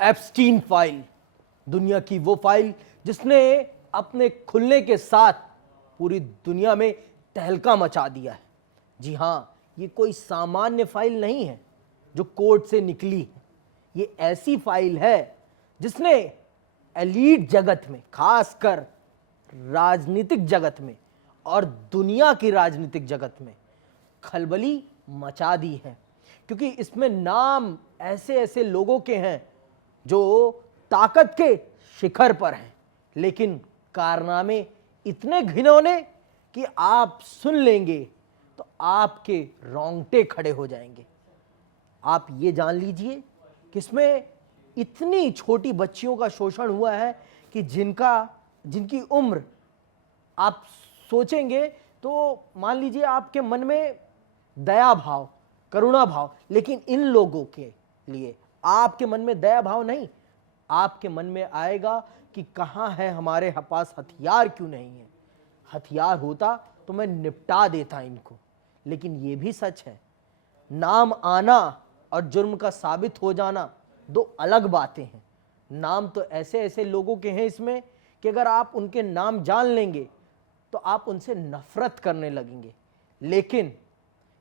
Epstein file, दुनिया की वो फाइल जिसने अपने खुलने के साथ पूरी दुनिया में तहलका मचा दिया है। जी हां, ये कोई सामान्य फाइल नहीं है जो कोर्ट से निकली है। ये ऐसी फाइल है जिसने एलीट जगत में, खासकर राजनीतिक जगत में और दुनिया की राजनीतिक जगत में खलबली मचा दी है, क्योंकि इसमें नाम ऐसे ऐसे लोगों के हैं जो ताकत के शिखर पर हैं, लेकिन कारनामे इतने घिनौने कि आप सुन लेंगे तो आपके रोंगटे खड़े हो जाएंगे। आप ये जान लीजिए कि इसमें इतनी छोटी बच्चियों का शोषण हुआ है कि जिनकी उम्र आप सोचेंगे तो मान लीजिए आपके मन में दया भाव, करुणा भाव, लेकिन इन लोगों के लिए आपके मन में दया भाव नहीं, आपके मन में आएगा कि कहां है हमारे पास हथियार, क्यों नहीं है। हथियार होता तो मैं निपटा देता इनको। लेकिन यह भी सच है, नाम आना और जुर्म का साबित हो जाना दो अलग बातें हैं। नाम तो ऐसे ऐसे लोगों के हैं इसमें कि अगर आप उनके नाम जान लेंगे तो आप उनसे नफरत करने लगेंगे। लेकिन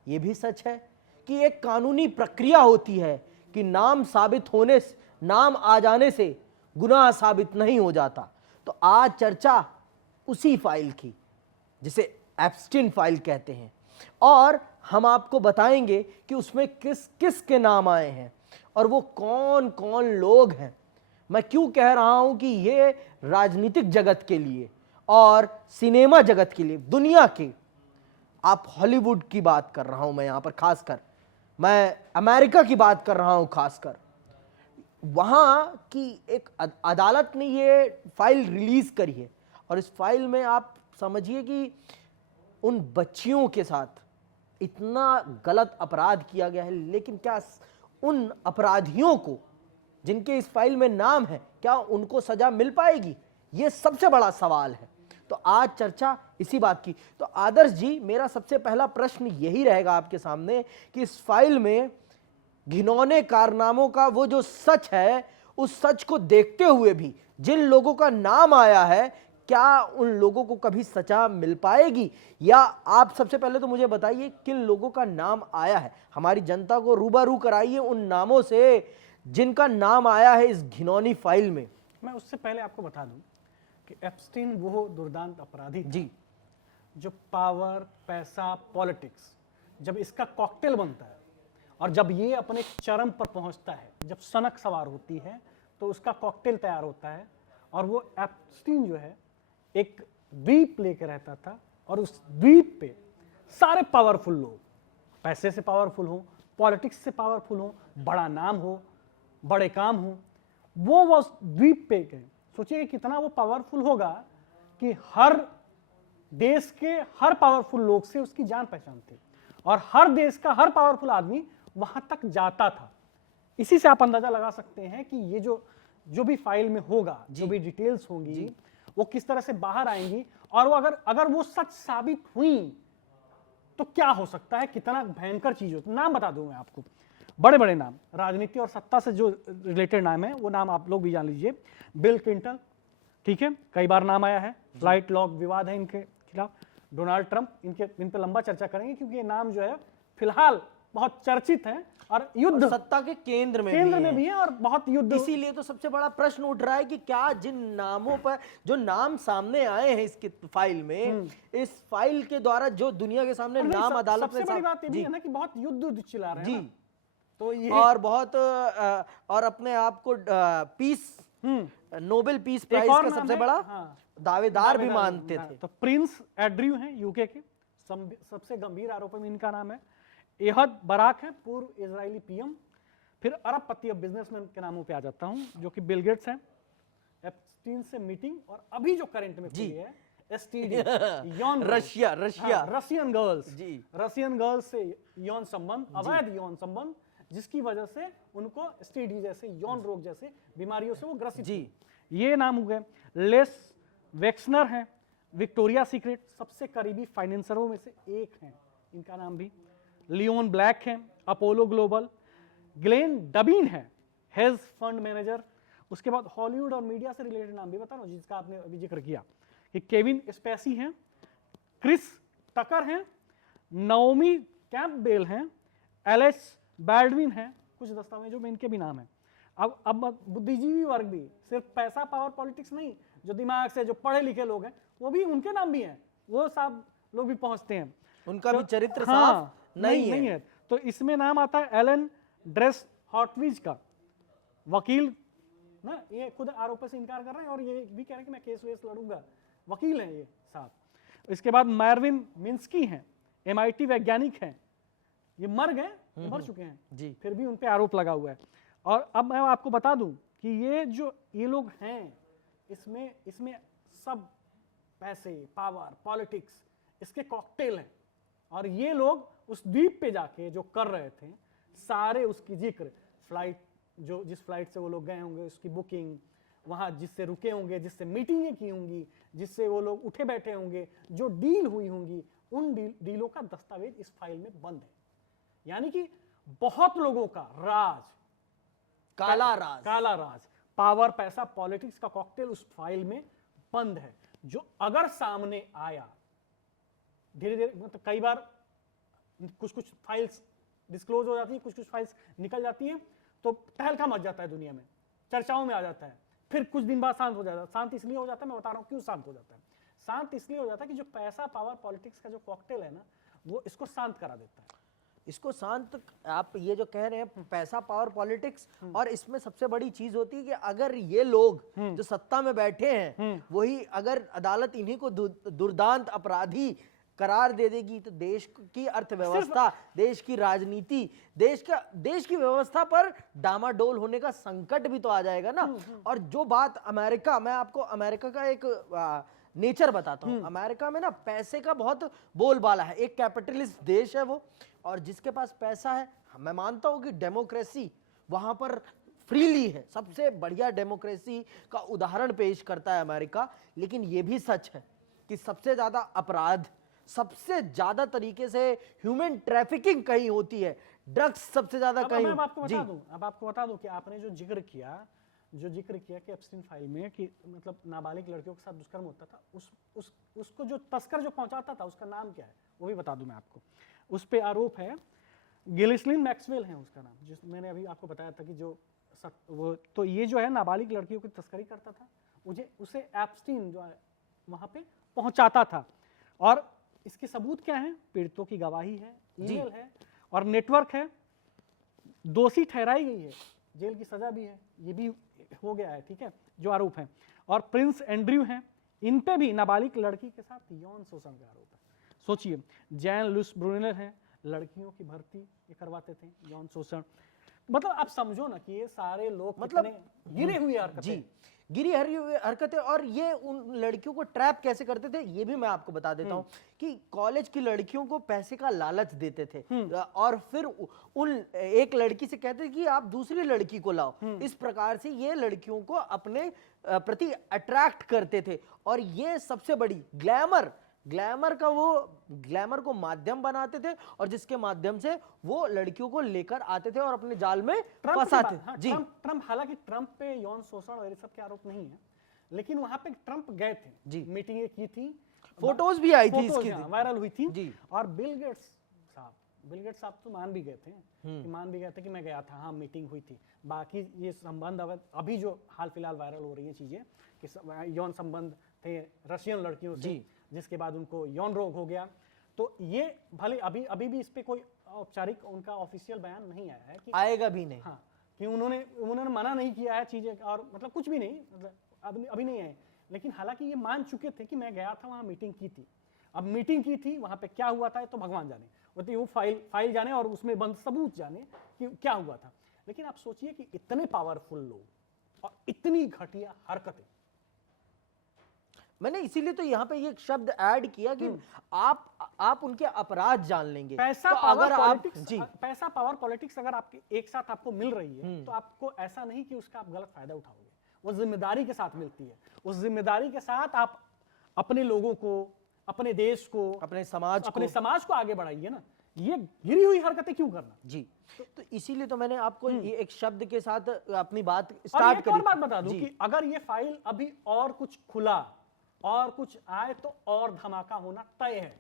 यह भी सच है कि एक कानूनी प्रक्रिया होती है कि नाम आ जाने से गुनाह साबित नहीं हो जाता। तो आज चर्चा उसी फाइल की जिसे एप्स्टीन फाइल कहते हैं, और हम आपको बताएंगे कि उसमें किस किस के नाम आए हैं और वो कौन कौन लोग हैं। मैं क्यों कह रहा हूं कि ये राजनीतिक जगत के लिए और सिनेमा जगत के लिए, दुनिया के, आप हॉलीवुड की बात कर रहा हूं मैं यहां पर, खासकर मैं अमेरिका की बात कर रहा हूं, खासकर वहां की एक अदालत ने ये फाइल रिलीज करी है। और इस फाइल में आप समझिए कि उन बच्चियों के साथ इतना गलत अपराध किया गया है, लेकिन क्या उन अपराधियों को जिनके इस फाइल में नाम है, क्या उनको सजा मिल पाएगी? यह सबसे बड़ा सवाल है। तो आज चर्चा इसी बात की। तो आदर्श जी, मेरा सबसे पहला प्रश्न यही रहेगा आपके सामने कि इस फाइल में घिनौने कारनामों का वो जो सच है, उस सच को देखते हुए भी जिन लोगों का नाम आया है, क्या उन लोगों को कभी सजा मिल पाएगी? या आप सबसे पहले तो मुझे बताइए किन लोगों का नाम आया है, हमारी जनता को रूबरू कराइए उन नामों से जिनका नाम आया है इस घिनौनी फाइल में। मैं उससे पहले आपको बता दूं कि एप्स्टीन वो दुर्दांत अपराधी था जी, जो पावर, पैसा, पॉलिटिक्स, जब इसका कॉकटेल बनता है और जब ये अपने चरम पर पहुंचता है, जब सनक सवार होती है, तो उसका कॉकटेल तैयार होता है। और वो एप्स्टीन जो है एक द्वीप लेकर रहता था, और उस द्वीप पे सारे पावरफुल लोग, पैसे से पावरफुल हो, पॉलिटिक्स से पावरफुल हो, बड़ा नाम हो, बड़े काम हो, वो उस द्वीप पे गए। सोचिए कितना वो पावरफुल होगा कि हर देश के हर पावरफुल लोग से उसकी जान पहचान थी, और हर देश का हर पावरफुल आदमी वहां तक जाता था। इसी से आप अंदाजा लगा सकते हैं कि ये जो भी फाइल में होगा, जो भी डिटेल्स होंगी, वो किस तरह से बाहर आएंगी, और वो अगर वो सच साबित हुई तो क्या हो सकता है, कितना भयंकर चीज हो। नाम बता दूं मैं आपको, बड़े बड़े नाम, राजनीति और सत्ता से जो रिलेटेड नाम है वो नाम आप लोग भी जान लीजिए। बिल क्लिंटन, ठीक है, कई बार नाम आया है। फ्लाइट लॉग विवाद है इनके खिलाफ। डोनाल्ड ट्रंप, इन पे लंबा चर्चा करेंगे क्योंकि ये नाम जो है फिलहाल बहुत चर्चित हैं, और युद्ध और सत्ता के केंद्र में भी है, और बहुत युद्ध। इसीलिए तो सबसे बड़ा प्रश्न उठ रहा है कि क्या जिन नामों पर जो नाम सामने आए हैं इसके फाइल में, इस फाइल के द्वारा जो दुनिया के सामने नाम अदालत में, सबसे बड़ी बात ये भी है ना कि बहुत युद्ध चिल्ला रहे हैं जी, तो ये और बहुत और अपने आप को पीस, नोबेल पीस प्राइज का सबसे बड़ा दावेदार भी मानते थे। तो प्रिंस एड्रयू हैं यूके के, सबसे गंभीर आरोपी में इनका नाम है। एहद बराक है, पूर्व इजरायली पीएम। फिर अरबपति, अब बिजनेसमैन के नामों पे आ जाता हूं, जो कि बिल गेट्स हैं। एप्स्टीन से मीटिंग, और अभी जो करंट में खुली है एसटीडी, यौन रशियन गर्ल्स, रशियन गर्ल्स से यौन संबंध, अवैध यौन संबंध, जिसकी वजह से उनको एसटीडी जैसे यौन रोग जैसे बीमारियों से वो ग्रसित जी, ये नाम हो गए। लेस वेक्सनर है, विक्टोरिया सीक्रेट सबसे करीबी फाइनेंसरों में से एक हैं, इनका नाम भी। लियोन ब्लैक है, अपोलो ग्लोबल। ग्लेन डबीन है, हेज फंड मैनेजर। उसके बाद हॉलीवुड और मीडिया से रिलेटेड नाम भी बता रहा हूँ जिसका आपने अभी जिक्र किया कि केविन स्पेसी हैं, क्रिस टकर हैं, नाओमी कैंपबेल हैं, एलेक्स बैल्डविन हैं, कुछ दस्तावेजों में इनके भी नाम हैं। अब बुद्धिजीवी वर्ग भी, सिर्फ पैसा पावर पॉलिटिक्स नहीं, जो दिमाग से जो पढ़े लिखे लोग हैं वो भी, उनके नाम भी हैं, वो सब लोग भी पहुंचते हैं। उनका भी चरित्र हाँ, साफ नहीं है। तो इसमें नाम आता है एलन ड्रेस हॉटविज का, वकील ना, ये खुद आरोपों से इनकार कर रहे हैं और ये भी कह रहे हैं कि मैं केस वेस लड़ूंगा, वकील हैं ये साहब। इसके बाद मार्विन मिन्स्की हैं, MIT वैज्ञानिक हैं, ये मर गए, मर चुके हैं जी, फिर भी उन पे आरोप लगा हुआ है। और अब मैं आपको बता दूं कि ये लोग हैं, इसमें सब पैसे, पावर, पॉलिटिक्स, इसके कॉकटेल हैं। और ये लोग उस द्वीप पे जाके जो कर रहे थे, सारे उसकी जिक्र, फ्लाइट जो जिस फ्लाइट से वो लोग गए होंगे उसकी बुकिंग, वहां जिससे रुके होंगे, जिससे मीटिंगें की होंगी, जिससे वो लोग उठे बैठे होंगे, जो डील हुई होंगी, उन डीलों का दस्तावेज इस फाइल में बंद है। यानी कि बहुत लोगों का राज, काला राज, पावर, पैसा, पॉलिटिक्स का कॉकटेल उस फाइल में बंद है, जो अगर सामने आया धीरे धीरे, मतलब कई बार कुछ फाइल्स डिस्क्लोज हो जाती है, कुछ फाइल्स निकल जाती हैं, तो तहलका मच जाता है दुनिया में, चर्चाओं में आ जाता है, फिर कुछ दिन बाद शांत हो जाता है। शांत इसलिए हो जाता है, मैं बता रहा हूं क्यों शांत हो जाता है। शांत इसलिए हो जाता है कि जो पैसा, पावर, पॉलिटिक्स का जो कॉकटेल है ना, वो इसको शांत करा देता है। इसको शांत, आप ये जो कह रहे हैं पैसा, पावर, पॉलिटिक्स, और इसमें सबसे बड़ी चीज होती है कि अगर ये लोग जो सत्ता में बैठे हैं वही अगर अदालत इन्हीं को दुर्दांत अपराधी करार दे देगी तो देश की अर्थव्यवस्था, देश की राजनीति, देश की व्यवस्था पर डामाडोल होने का संकट भी तो आ जाएगा ना। और जो बात अमेरिका, मैं आपको अमेरिका का एक नेचर बताता हूं। अमेरिका में ना पैसे का बहुत बोलबाला है, एक कैपिटलिस्ट देश है वो, और जिसके पास पैसा है, मैं मानता हूं कि डेमोक्रेसी वहां पर फ्रीली है, सबसे बढ़िया डेमोक्रेसी का उदाहरण पेश करता है अमेरिका। लेकिन यह भी सच है कि सबसे ज्यादा अपराध, सबसे ज्यादा तरीके से ह्यूमन ट्रैफिकिंग कहीं होती है, ड्रग्स सबसे ज्यादा कहीं। अब आपको बता दूं कि आपने जो जिक्र किया कि एप्स्टीन फाइल में कि मतलब नाबालिग लड़कियों के साथ दुष्कर्म होता था, उसको जो तस्कर जो पहुंचाता था उसका नाम क्या है वो भी बता दूं मैं आपको। उस पे आरोप है, गिलिस्लिन मैक्सवेल है उसका नाम, जिस मैंने अभी आपको बताया था कि वो तो ये जो है नाबालिग लड़कियों की तस्करी करता था, उसे एप्स्टीन जो है वहां पे पहुंचाता था। और इसके सबूत क्या है? पीड़ितों की गवाही है, ईमेल है और नेटवर्क है। दोषी ठहराई गई है, जेल की सजा भी है, ये भी हो गया है, ठीक है, जो आरोप है। और प्रिंस एंड्रयू हैं, इन पे भी नाबालिग लड़की के साथ यौन शोषण का आरोप है। सोचिए, जैन लुइस ब्रुनेलर हैं, लड़कियों की भर्ती ये करवाते थे, यौन शोषण। मतलब आप समझो ना कि ये सारे लोग मतलब गिरे हुए हरकतें, गिरी हुई हरकतें। और ये उन लड़कियों को ट्रैप कैसे करते थे ये भी मैं आपको बता देता हूं कि कॉलेज की लड़कियों को पैसे का लालच देते थे और फिर उन एक लड़की से कहते थे कि आप दूसरी लड़की को लाओ। इस प्रकार से ये लड़कियों को अपने प्रति अट्रैक्ट करते थे। और ये सबसे बड़ी ग्लैमर को माध्यम बनाते थे और जिसके माध्यम से वो लड़कियों को लेकर आते थे और अपने जाल में फंसाते थे। जी, ट्रंप हालांकि ट्रंप पे यौन शोषण और ये सब के आरोप नहीं है, लेकिन वहां पे ट्रंप गए थे जी, मीटिंगें की थी, फोटोज भी आई थी, इसकी वायरल हुई थी जी। और बिल गेट्स साहब तो मान भी गए थे कि मैं गया था, हाँ मीटिंग हुई थी। बाकी ये संबंध अभी जो हाल फिलहाल वायरल हो रही है चीजें कि यौन संबंध थे रशियन लड़कियों से, जिसके बाद उनको यौन रोग हो गया। तो ये भले अभी भी इस पे कोई औपचारिक उनका ऑफिशियल बयान नहीं आया है कि आएगा भी नहीं, हाँ, कि उन्होंने मना नहीं किया है चीजें, और मतलब कुछ भी नहीं, मतलब अभी नहीं आए। लेकिन हालांकि ये मान चुके थे कि मैं गया था, वहां मीटिंग की थी। अब मीटिंग की थी, वहां पे क्या हुआ था तो भगवान जाने, वो फाइल जाने और उसमें बंद सबूत जाने कि क्या हुआ था। लेकिन आप सोचिए कि इतने पावरफुल लोग और इतनी घटिया हरकतें। मैंने इसीलिए तो यहाँ पे ये शब्द ऐड किया कि आप उनके अपराध जान लेंगे। पैसा, पावर, पॉलिटिक्स अगर आपके एक साथ आपको मिल रही है तो आपको ऐसा नहीं कि उसका आप गलत फायदा उठाओगे, वो जिम्मेदारी के साथ मिलती है। उस जिम्मेदारी के साथ आप अपने लोगों को, अपने देश को, अपने समाज को आगे बढ़ाइए ना। ये गिरी हुई हरकतें क्यों करना। जी, तो इसीलिए तो मैंने आपको ये एक शब्द के साथ अपनी बात और स्टार्ट एक करी और बात थी। बता दूं जी, कि अगर ये फाइल अभी और कुछ खुला और कुछ आए तो और धमाका होना तय है।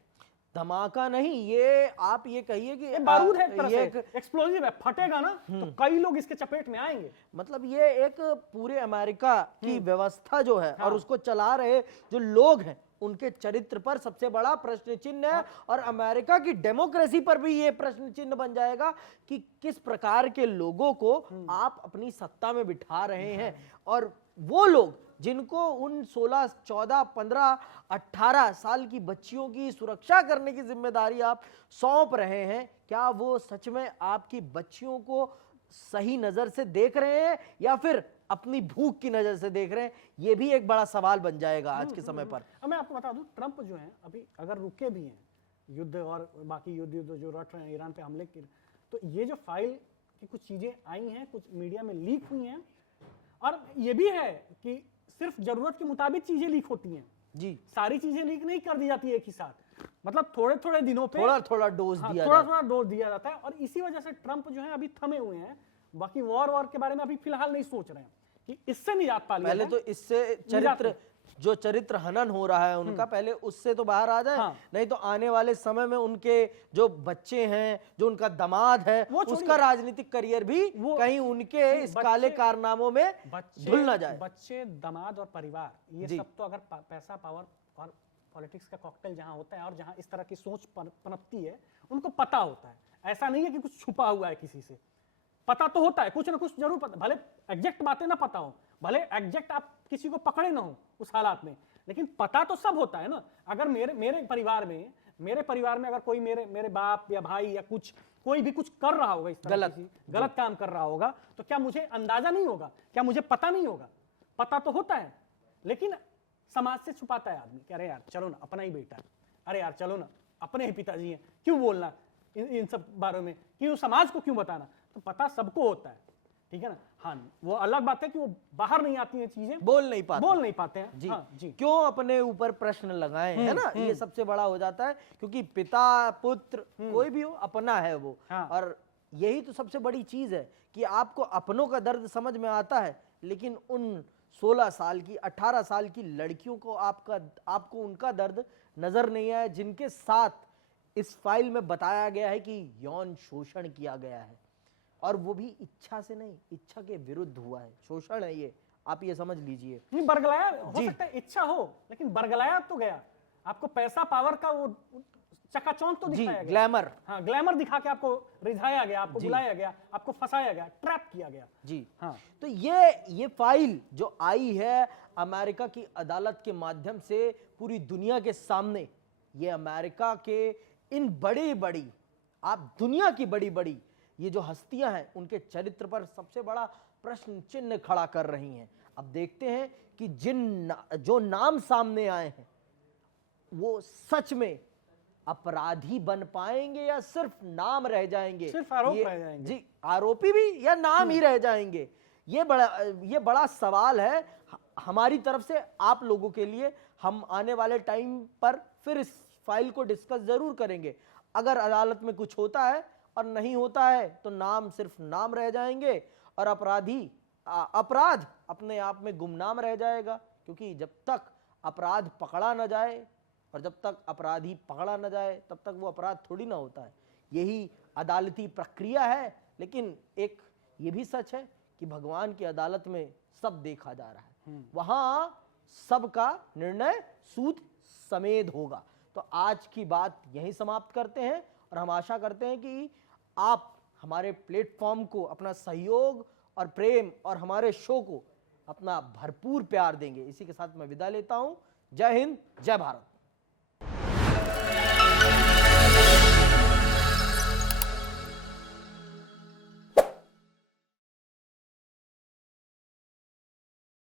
धमाका नहीं, ये आप ये कहिए कि ये बारूद है एक तरह ये से, एक्सप्लोजिव है, फटेगा ना तो कई लोग इसके चपेट में आएंगे। मतलब ये एक पूरे अमेरिका की व्यवस्था जो है हाँ। और उसको चला रहे जो लोग हैं उनके चरित्र पर सबसे बड़ा प्रश्न चिन्ह है। और अमेरिका की डेमोक्रेसी पर भी ये प्रश्न चिन्ह बन जाएगा कि किस प्रकार के लोगों को आप अपनी सत्ता में बिठा रहे हैं। और वो लोग जिनको उन 16, 14, 15, 18 साल की बच्चियों की सुरक्षा करने की जिम्मेदारी आप सौंप रहे हैं, क्या वो सच में आपकी बच्चियों को सही नजर से देख रहे हैं या फिर अपनी भूख की नजर से देख रहे हैं? ये भी एक बड़ा सवाल बन जाएगा आज के समय पर। अब मैं आपको बता दूं, ट्रंप जो हैं अभी अगर रुके भी हैं युद्ध और बाकी युद्ध जो रट रहे हैं ईरान पे हमले के, तो ये जो फाइल की कुछ चीजें आई हैं, कुछ मीडिया में लीक हुई हैं, और ये भी है कि सिर्फ जरूरत के मुताबिक चीजें लीक होती हैं। जी, सारी चीजें लीक नहीं कर दी जाती एक ही साथ, मतलब थोड़े थोड़े दिनों पे थोड़ा थोड़ा डोज दिया थोड़ा जाए। थोड़ा डोज दिया जाता है। और इसी वजह से ट्रंप जो है अभी थमे हुए हैं। बाकी वॉर के बारे में अभी फिलहाल नहीं सोच रहे हैं कि इससे निजात पा लिया पहले जाए। तो इससे चरित्र हनन हो रहा है उनका, पहले उससे तो बाहर आ जाए। हाँ। नहीं तो आने वाले समय में उनके जो बच्चे हैं, जो उनका दामाद है, वो छोड़िए। उसका राजनीतिक करियर भी कहीं उनके इस काले कारनामों में धुल ना जाए। बच्चे, दामाद और परिवार, ये जी। सब तो अगर पैसा, पावर और पॉलिटिक्स का कॉकटेल जहां होता है और जहां इस तरह की सोच पनपती है, उनको पता होता है। ऐसा नहीं है कि कुछ छुपा हुआ है किसी से, पता तो होता है, कुछ ना कुछ जरूर पता, भले एग्जैक्ट बातें ना पता हो, भले एग्जैक्ट आप किसी को पकड़े ना हो उस हालात में, लेकिन पता तो सब होता है ना। अगर मेरे परिवार में अगर कोई मेरे बाप या भाई या कोई भी कुछ कर रहा होगा, इस तरह गलत काम कर रहा होगा, तो क्या मुझे अंदाजा नहीं होगा? क्या मुझे पता नहीं होगा? पता तो होता है, लेकिन समाज से छुपाता है आदमी कि अरे यार चलो ना, अपना ही बेटा है, अरे यार चलो ना, अपने ही पिताजी हैं, क्यों बोलना इन सब बारे में, क्यों समाज को क्यों बताना? तो पता सबको होता है, ठीक है ना। हाँ, वो अलग बात है कि वो बाहर नहीं आती हैं चीजें, बोल नहीं पाते हैं। जी, हाँ, जी। क्यों अपने ऊपर प्रश्न लगाए, है ना, ये सबसे बड़ा हो जाता है। क्योंकि पिता पुत्र कोई भी हो, अपना है वो। हाँ। और यही तो सबसे बड़ी चीज है कि आपको अपनों का दर्द समझ में आता है, लेकिन उन 16 साल की, 18 साल की लड़कियों को आपको उनका दर्द नजर नहीं आया, जिनके साथ इस फाइल में बताया गया है कि यौन शोषण किया गया है। और वो भी इच्छा से नहीं, इच्छा के विरुद्ध हुआ है, शोषण है ये, आप ये समझ लीजिए। नहीं, बरगलाया हो सकता है, इच्छा हो, लेकिन बरगलाया तो गया। आपको पैसा, पावर का वो चकाचौंध तो जी, दिखाया गया। ग्लैमर। हाँ, ग्लैमर दिखा के आपको रिझाया गया, आपको बुलाया गया, आपको फंसाया गया, ट्रैप किया गया। जी, हाँ। तो ये फाइल जो आई है अमेरिका की अदालत के माध्यम से पूरी दुनिया के सामने, ये अमेरिका के इन बड़ी आप दुनिया की बड़ी ये जो हस्तियां हैं उनके चरित्र पर सबसे बड़ा प्रश्न चिन्ह खड़ा कर रही हैं। अब देखते हैं कि जो नाम सामने आए हैं वो सच में अपराधी बन पाएंगे या सिर्फ नाम रह जाएंगे, सिर्फ आरोप रह जाएंगे। जी, आरोपी भी या नाम ही रह जाएंगे, ये बड़ा सवाल है हमारी तरफ से आप लोगों के लिए। हम आने वाले टाइम पर फिर इस फाइल को डिस्कस जरूर करेंगे। अगर अदालत में कुछ होता है और नहीं होता है तो नाम सिर्फ नाम रह जाएंगे और अपराध अपने आप में गुमनाम रह जाएगा। क्योंकि जब तक अपराध पकड़ा न जाए और जब तक अपराधी पकड़ा न जाए तब तक वो अपराध थोड़ी ना होता है। यही अदालती प्रक्रिया है। लेकिन एक ये भी सच है कि भगवान की अदालत में सब देखा जा रहा है, वहां सबका निर्णय सूद समेत होगा। तो आज की बात यहीं समाप्त करते हैं और हम आशा करते हैं कि आप हमारे प्लेटफॉर्म को अपना सहयोग और प्रेम और हमारे शो को अपना भरपूर प्यार देंगे। इसी के साथ मैं विदा लेता हूं। जय हिंद, जय भारत।